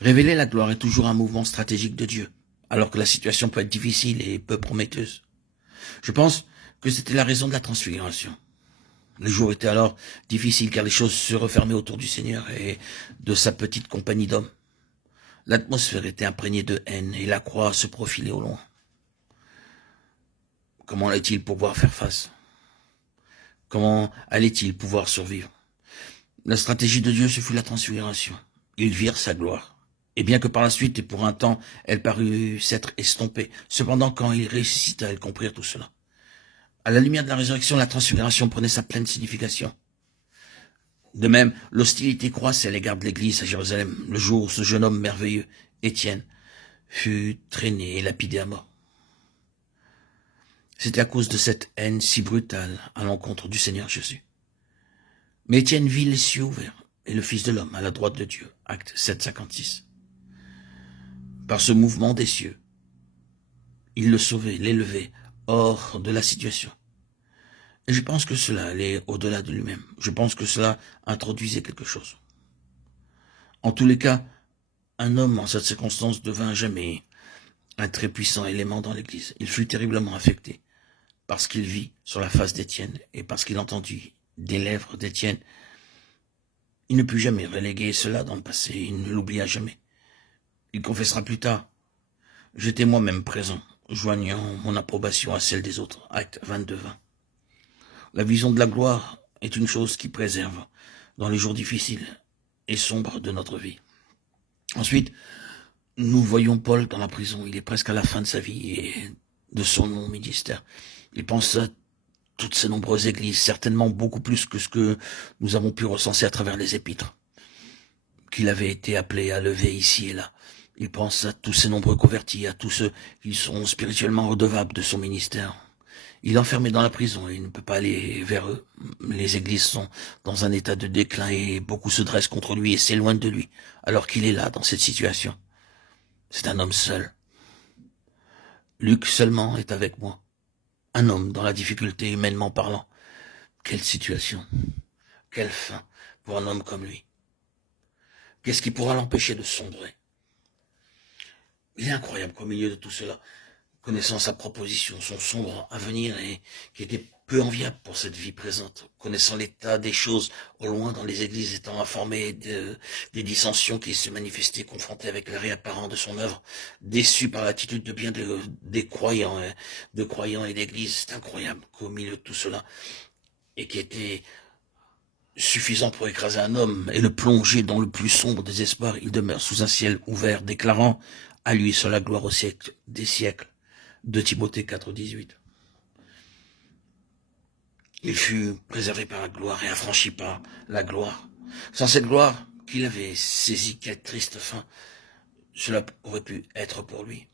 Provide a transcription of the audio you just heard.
Révéler la gloire est toujours un mouvement stratégique de Dieu, alors que la situation peut être difficile et peu prometteuse. Je pense que c'était la raison de la transfiguration. Les jours étaient alors difficiles car les choses se refermaient autour du Seigneur et de sa petite compagnie d'hommes. L'atmosphère était imprégnée de haine et la croix se profilait au loin. Comment allait-il pouvoir faire face? Comment allait-il pouvoir survivre? La stratégie de Dieu, ce fut la transfiguration. Ils virent sa gloire. Et bien que par la suite et pour un temps, elle parut s'être estompée, cependant quand il ressuscita, ils comprirent tout cela. À la lumière de la résurrection, la transfiguration prenait sa pleine signification. De même, l'hostilité croissait à l'égard de l'église à Jérusalem, le jour où ce jeune homme merveilleux, Étienne, fut traîné et lapidé à mort. C'était à cause de cette haine si brutale à l'encontre du Seigneur Jésus. Mais Étienne vit les cieux ouverts et le Fils de l'homme à la droite de Dieu. Acte 7, 56. Par ce mouvement des cieux, il le sauvait, l'élevait hors de la situation. Et je pense que cela allait au-delà de lui-même. Je pense que cela introduisait quelque chose. En tous les cas, un homme en cette circonstance devint jamais un très puissant élément dans l'Église. Il fut terriblement affecté parce qu'il vit sur la face d'Étienne et parce qu'il entendit des lèvres d'Étienne. Il ne put jamais reléguer cela dans le passé, il ne l'oublia jamais. Il confessera plus tard: j'étais moi-même présent, joignant mon approbation à celle des autres. Acte 22-20. La vision de la gloire est une chose qui préserve dans les jours difficiles et sombres de notre vie. Ensuite, nous voyons Paul dans la prison. Il est presque à la fin de sa vie et de son long ministère. Il pense à toutes ces nombreuses églises, certainement beaucoup plus que ce que nous avons pu recenser à travers les épîtres, qu'il avait été appelé à lever ici et là. Il pense à tous ces nombreux convertis, à tous ceux qui sont spirituellement redevables de son ministère. Il est enfermé dans la prison et il ne peut pas aller vers eux. Les églises sont dans un état de déclin et beaucoup se dressent contre lui et s'éloignent de lui, alors qu'il est là, dans cette situation. C'est un homme seul. Luc seulement est avec moi. Un homme dans la difficulté, humainement parlant. Quelle situation, quelle fin pour un homme comme lui. Qu'est-ce qui pourra l'empêcher de sombrer? Il est incroyable qu'au milieu de tout cela, connaissant sa proposition, son sombre avenir et qui était peu enviable pour cette vie présente, connaissant l'état des choses au loin dans les églises, étant informé des dissensions qui se manifestaient, confronté avec le réapparent de son œuvre, déçu par l'attitude de bien des croyants, et d'églises, c'est incroyable qu'au milieu de tout cela, et qui était suffisant pour écraser un homme et le plonger dans le plus sombre des espoirs, il demeure sous un ciel ouvert, déclarant à lui seul la gloire au siècle des siècles. De Timothée 4, 18. Il fut préservé par la gloire et affranchi par la gloire. Sans cette gloire qu'il avait saisie, quelle triste fin cela aurait pu être pour lui.